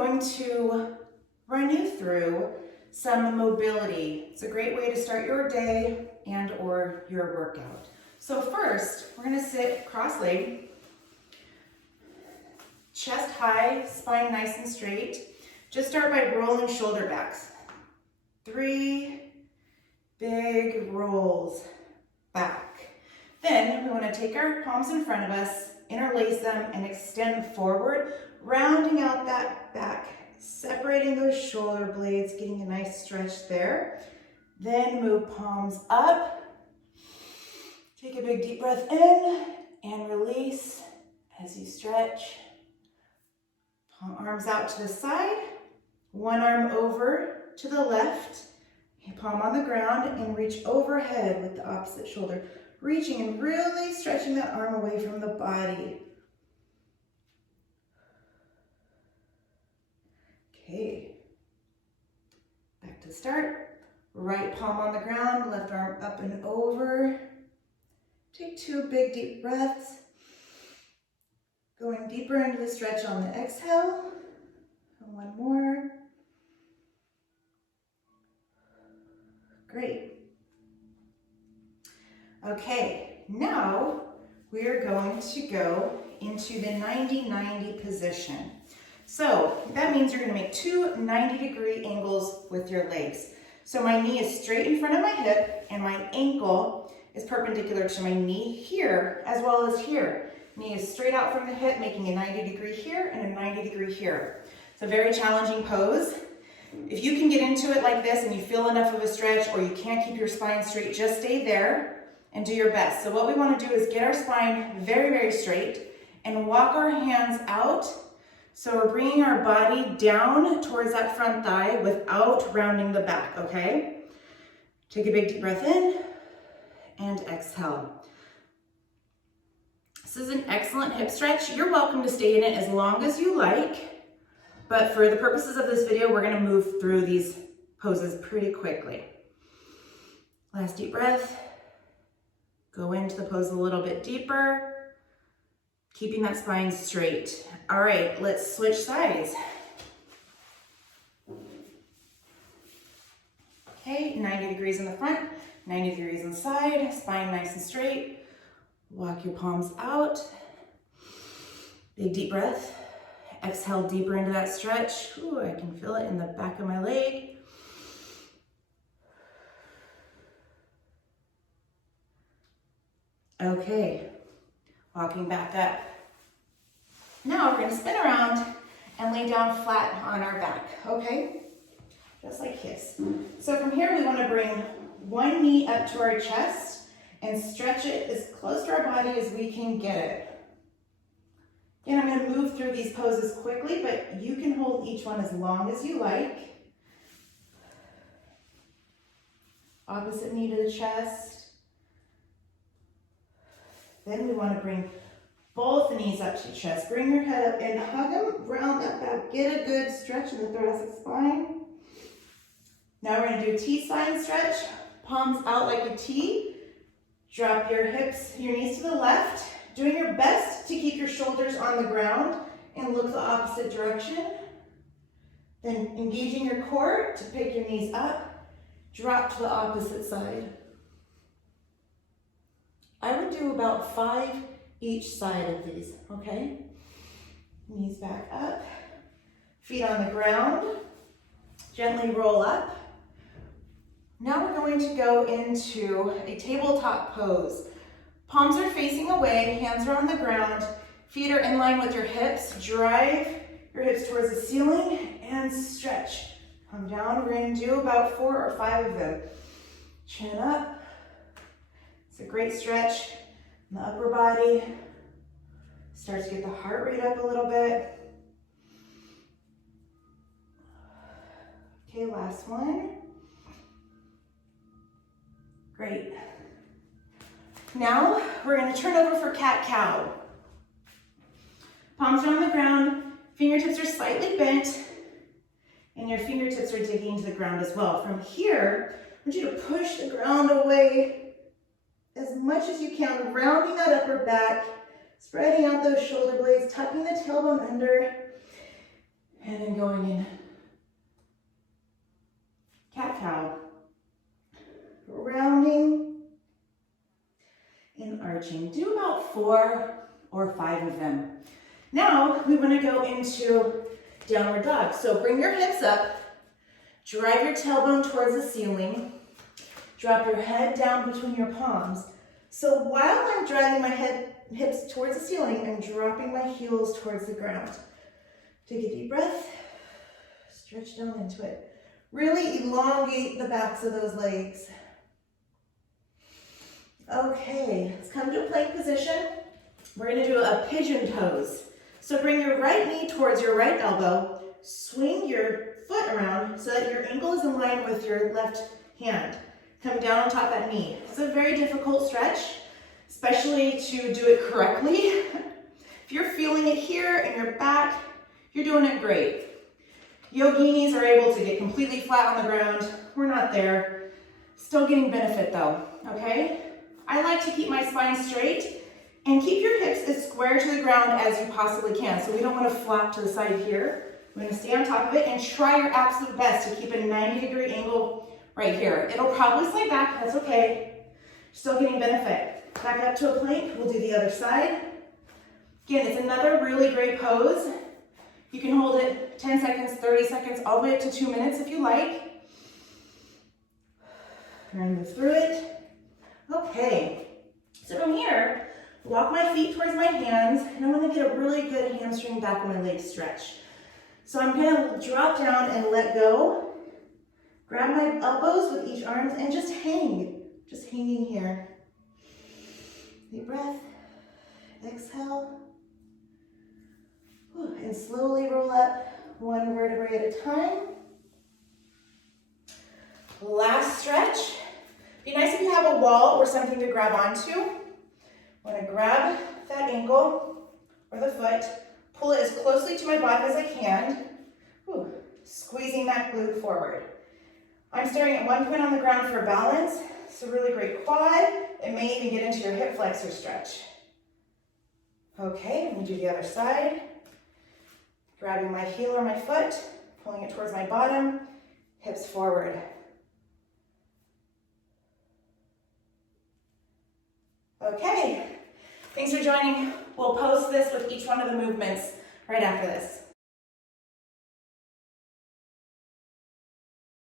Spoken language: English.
going to run you through some mobility. It's a great way to start your day and or your workout. So first, we're gonna sit cross-legged, chest high, spine nice and straight. Just start by rolling shoulder backs. 3 big rolls back. Then we want to take our palms in front of us, interlace them, and extend forward, rounding out that back, separating those shoulder blades, getting a nice stretch there. Then move palms up. Take a big deep breath in and release as you stretch. Arms out to the side, one arm over to the left, palm on the ground, and reach overhead with the opposite shoulder. Reaching and really stretching that arm away from the body. Okay, back to start. Right palm on the ground, left arm up and over. Take 2 big deep breaths. Going deeper into the stretch on the exhale. And one more. Great. Okay, now we're going to go into the 90-90 position. So that means you're going to make 2 90-degree angles with your legs. So my knee is straight in front of my hip and my ankle is perpendicular to my knee here as well as here. Knee is straight out from the hip, making a 90-degree here and a 90-degree here. It's a very challenging pose. If you can get into it like this and you feel enough of a stretch or you can't keep your spine straight, just stay there and do your best. So what we want to do is get our spine very, very straight and walk our hands out. So we're bringing our body down towards that front thigh without rounding the back, okay? Take a big deep breath in and exhale. This is an excellent hip stretch. You're welcome to stay in it as long as you like, but for the purposes of this video, we're gonna move through these poses pretty quickly. Last deep breath. Go into the pose a little bit deeper, keeping that spine straight. All right, let's switch sides. Okay, 90 degrees in the front, 90 degrees inside, spine nice and straight. Walk your palms out. Big deep breath. Exhale deeper into that stretch. Ooh, I can feel it in the back of my leg. Okay, walking back up. Now we're going to spin around and lay down flat on our back, okay? Just like this. So from here we want to bring one knee up to our chest and stretch it as close to our body as we can get it. Again, I'm going to move through these poses quickly, but you can hold each one as long as you like. Opposite knee to the chest. Then we want to bring both knees up to your chest. Bring your head up and hug them, round that back. Get a good stretch in the thoracic spine. Now we're going to do T-spine stretch. Palms out like a T. Drop your hips, your knees to the left. Doing your best to keep your shoulders on the ground and look the opposite direction. Then engaging your core to pick your knees up. Drop to the opposite side. I would do about 5 each side of these, okay? Knees back up, feet on the ground, gently roll up. Now we're going to go into a tabletop pose. Palms are facing away, hands are on the ground, feet are in line with your hips. Drive your hips towards the ceiling and stretch. Come down, we're going to do about 4 or 5 of them. Chin up. It's a great stretch in the upper body. Start to get the heart rate up a little bit. Okay, last one. Great. Now we're going to turn over for cat-cow. Palms are on the ground, fingertips are slightly bent, and your fingertips are digging into the ground as well. From here, I want you to push the ground away as much as you can, rounding that upper back, spreading out those shoulder blades, tucking the tailbone under. And then going in cat-cow. Rounding and arching. Do about 4 or 5 of them. Now we want to go into downward dog. So bring your hips up, drive your tailbone towards the ceiling, drop your head down between your palms. So while I'm driving my hips towards the ceiling, I'm dropping my heels towards the ground. Take a deep breath, stretch down into it. Really elongate the backs of those legs. Okay, let's come to a plank position. We're gonna do a pigeon pose. So bring your right knee towards your right elbow, swing your foot around so that your ankle is in line with your left hand. Come down on top of that knee. It's a very difficult stretch, especially to do it correctly. If you're feeling it here in your back, you're doing it great. Yoginis are able to get completely flat on the ground. We're not there. Still getting benefit though, okay? I like to keep my spine straight and keep your hips as square to the ground as you possibly can. So we don't want to flop to the side here. We're going to stay on top of it and try your absolute best to keep a 90-degree angle right here. It'll probably slide back, that's okay. Still getting benefit. Back up to a plank, we'll do the other side. Again, it's another really great pose. You can hold it 10 seconds, 30 seconds, all the way up to 2 minutes if you like. And move through it. Okay, so from here, walk my feet towards my hands, and I'm gonna get a really good hamstring back when my legs stretch. So I'm gonna drop down and let go. Grab my elbows with each arm and just hanging here. Deep breath, exhale. And slowly roll up one vertebrae at a time. Last stretch. Be nice if you have a wall or something to grab onto. I'm going to grab that ankle or the foot, pull it as closely to my body as I can, squeezing that glute forward. I'm starting at one point on the ground for balance. It's a really great quad. It may even get into your hip flexor stretch. Okay, let me do the other side. Grabbing my heel or my foot, pulling it towards my bottom, hips forward. Okay, thanks for joining. We'll post this with each one of the movements right after this.